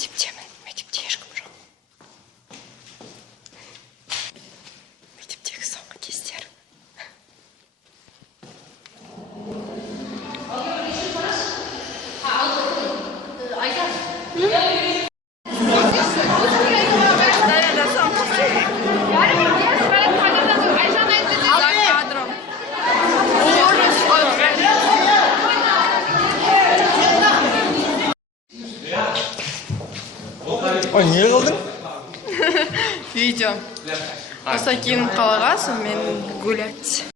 Мектептемін. Мектепте ешкім жоқ. Мектептегі соңғы кездер. Ой, не қылдың? Видео. Осыдан кейін қалаға сонымен гулять.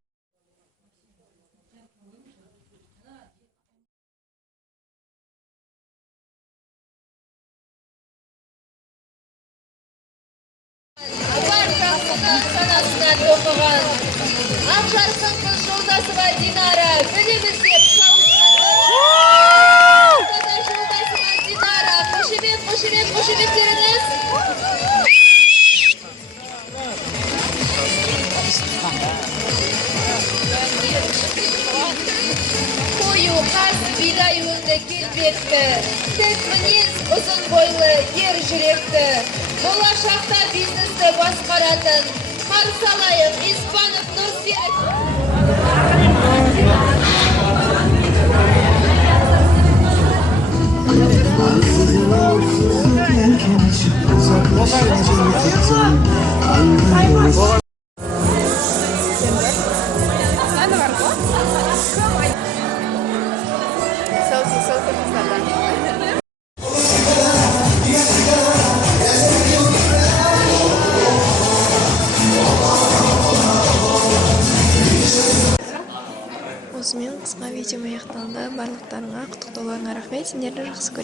Санасынан оқыған Ақжарқын қыз жолдасыма Динара білеміз деп жолдасыма Динара қошеметтеріңіз. Қою қас бидай өңді келбетті, тек мінез ұзын бойлы ер жүректі, болашақта бизнесті басқаратын қарсы алайық Испанов Нұрсерік. Осымен қысқа видео аяқталды. Барлықтарыңа құттықтауларыңа рахмет. Сендерді жақсы көремін.